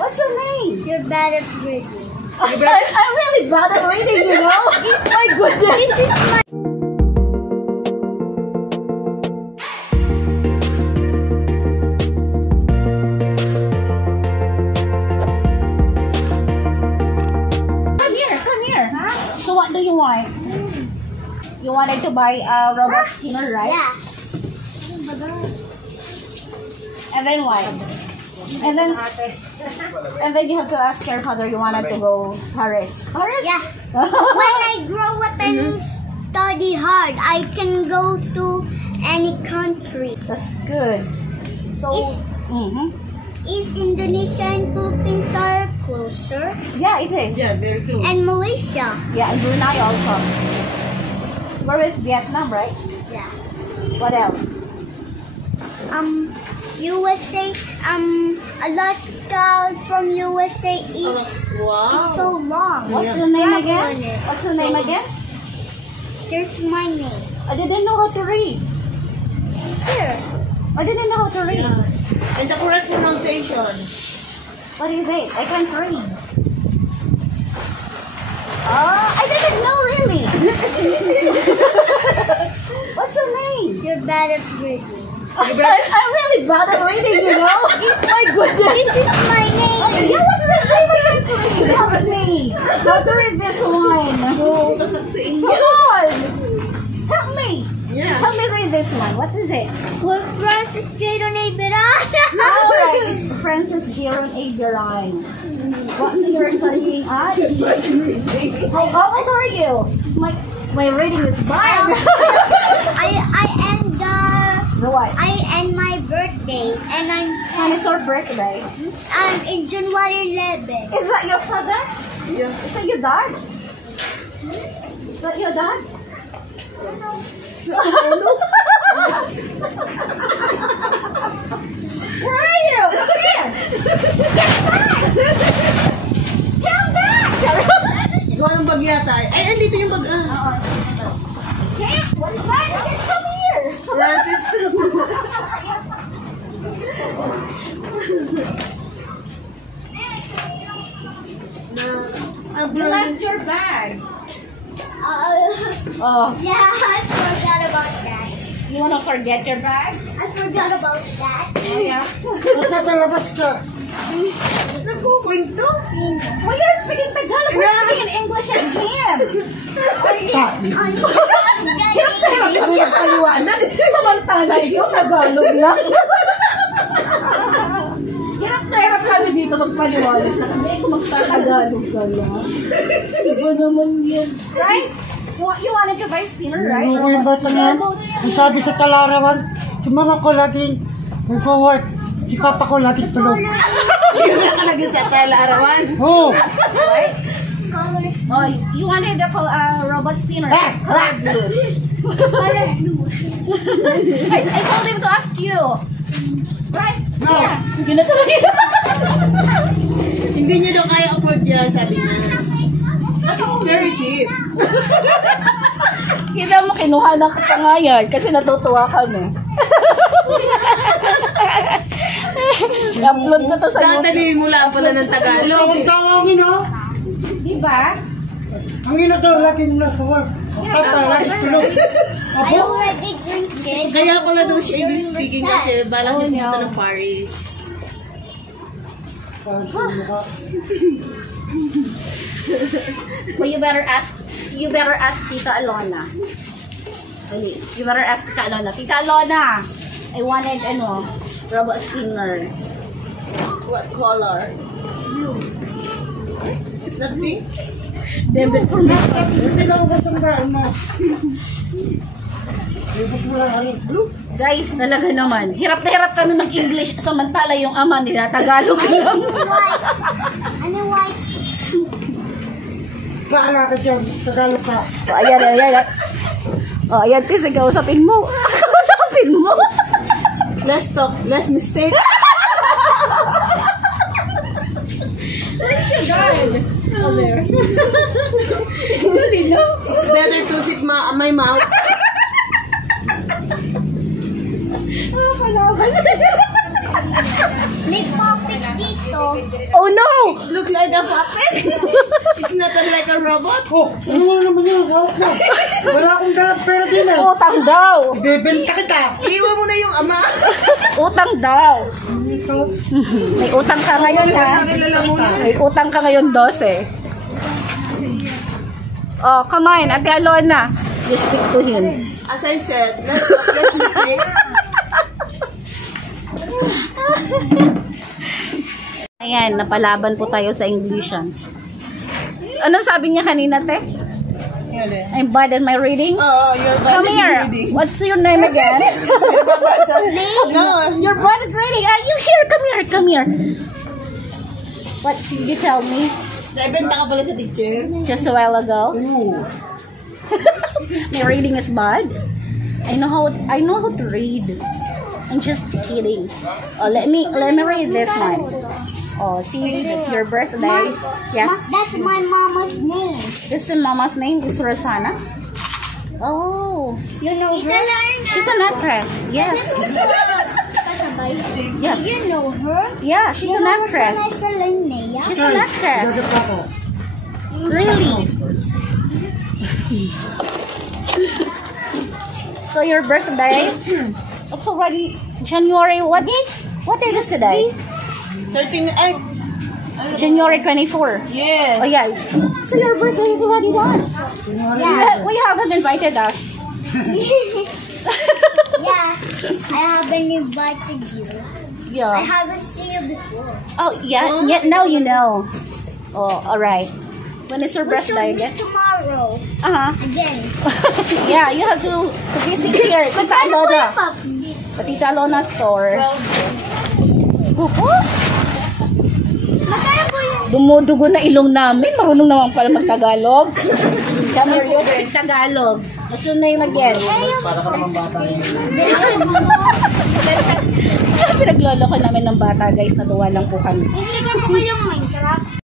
What's your name? You're bad at reading. I'm really bad at reading, you know? My goodness. This is my... Come here. Huh? So what do you want? You wanted to buy a robot spinner, right? Yeah. And then what? And then you have to ask your father you wanted to go Paris. Paris? Yeah. When I grow up and study hard, I can go to any country. That's good. So, Is Indonesia and Philippines are closer? yeah, it is. Yeah, very close. And Malaysia. Yeah, and Brunei also. So we're with Vietnam, right? Yeah. What else? USA. Alaska from USA is so long. What's your name again? What's your name again? Here's my name. I didn't know how to read. Here. I didn't know how to read. And the correct pronunciation. What is it? I can't read. I didn't know really. What's your name? You're bad at reading. I'm really bad at reading, you know? My goodness. This is my name. Yeah, what's the name? I can't read. Help me. How to read this one? Come on. Help me. Yeah. Help me read this one. What is it? For Francis Jadon Aberan. Alright, it's Francis Jaron Aberan. What's your studying at? How old are you? My reading is bad. I end my birthday and I'm 10. When is your birthday? In January 11. Is that your father? Yeah. Is that your dad? Is that your dad? Where are you? Come here! Come back! Ikaw ang bag yata. Ay, andito yung bag. Champ, what's that? Come here! Francis. You left your bag. Yeah, I forgot about that. You wanna forget your bag? I forgot about that. Yeah. Nasa labas ka. Nagkukwento. Well, you're speaking Tagalog. We're speaking English again. Hirap kami paliwanag. Samantala ikaw, Tagalog lang. Hirap kami dito magpaliwanag. Sabi ko magta-Tagalog ka lang. Iba naman yan. Right? You wanted to buy spinner, right? Ano ko yung bata nga? Ang sabi sa talarawan, si mama ko laging nag-work. Si papa ko laging tulog. Yun na ka lagi sa talarawan. Oo. Right? Oh, you wanted the robot spinner. Color blue. I told him to ask you. Right? No. Yeah. Ginatuloy. Hindi niya daw kaya afford yan, sabi niya. But it's very cheap. Kita mo, kinuha ng kapangayan kasi natutuwa kami. I-upload ko to sa YouTube. Dadalihin mo lang pala ng Tagalog. Ang tawagin ha? Diba? Ang ina daw laging nasa work. Ang papa laging tulog. I already drink it. Kaya pala daw siya English speaking kasi balak niya punta ng Paris. Well, you better ask Tita Alona. Really, you better ask Tita Alona. Tita Alona, I wanted robot spinner. What color? Blue. Not pink? Debit for me. Hindi lang ako sa mga mo. Ibig mo lang halos blue. Guys, talaga naman. Hirap na hirap kami mag-English samantala yung ama nila Tagalog lang. White. Ano white? Paala ka dyan, Tagalog ka. So, ayan. Oh, ayan, Tis, kausapin mo. Kausapin mo. Less talk, less mistake. Where's your guard? Oh, there. Really, no? It's better to zip my mouth. Oh, kalaban. May puppet dito. Oh no! Look like a puppet. It's not like a robot. Oh, ano naman yun? Hawak mo. Wala akong dalang pera din eh. Utang daw! Bebenta kita. Iwan mo na yung ama. Utang daw! Ito. May utang ka ngayon ha? Kilala mo na. May utang ka ngayon 12. Oh, come on, Ate Alona. You speak to him. As I said, let's listen. Ayan, napalaban po tayo sa Englishan. Anong sabi niya kanina, te? I'm bad at my reading? Oh, you're bad Come at here. reading. What's your name again? No. You're bad at reading. Are you here? Come here. Come here. What did you tell me Naibenta ka pala sa teacher. just a while ago? My reading is bad. I know how to read. I'm just kidding. Oh, let me read this one. Oh, see your birthday. Yeah. That's my mama's name. This is mama's name. It's Rosanna. Oh, You know her? she's an actress. Yes. Yeah. You know her? Yeah, she's an actress. She's an actress. Really? So your birthday? It's already January. What date is today? 13, ay, January 24. yes. Oh yeah. So your birthday is already done. Yeah. We haven't invited us. Yeah. I haven't invited you. I Yeah. haven't seen you before. Oh yeah. Yeah. Now you know. Oh, all right. When is your We should birthday meet again? tomorrow. Uh-huh. Again. Yeah, you have to visit here. Tita Alona. Tita Alona store. Scoop. Oh, Magkano po yung... dumudugo na ilong namin. Marunong naman pala mag-Tagalog. Come here, you speak Tagalog. What's your name again? Para ka naman bata yun. Pinagloloko namin ng bata, guys. Natuwa lang po kami. Hindi ka po yung Minecraft.